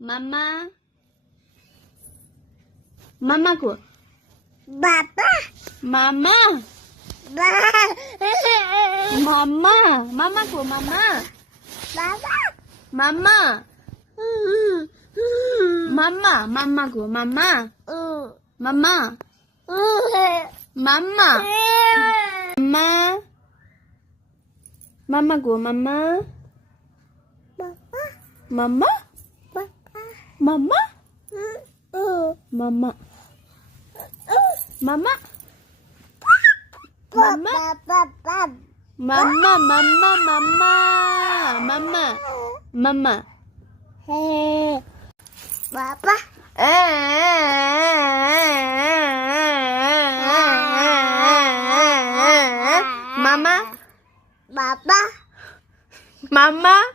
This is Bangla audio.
মামা মামা কো বাবা মামা মামা মামা কো মামা বাবা মামা মামা মামা কো মামা মামা মামা মামা মামা কো মামা মামা মামা মামা মামা Mama, mama, mama, mama, mama, mama. Hey, Papa. Mama, Papa. mama.